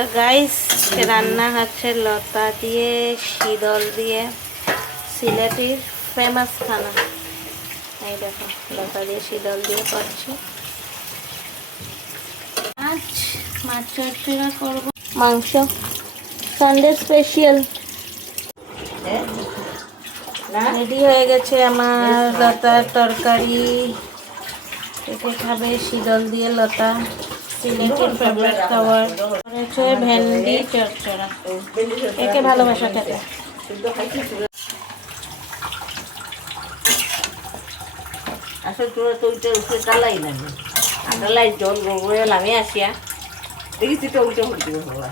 Hello guys, রান্না হচ্ছে লতা দিয়ে শীতল দিয়ে, সিলেটির ফেমাস খানা। এই দেখো, লতা দিয়ে শীতল দিয়ে করছি। আজ মাছ চচ্চড়া করবো, মাংস সানডে স্পেশাল। রেডি হয়ে গেছে আমার লতার তরকারি। একে খাবে শীতল দিয়ে লতা, সিলেটের ফেভারিট খাবার। হচ্ছে ভেন্ডি চচ্চড়া, একে ভালোবাসা খেতে। আসলে তোরা তো ওইটার উপরে ডালাই লাগে, ডালাই জল গড়ে নামে আসিয়া দেখিস তো ওইটা হতে হবে।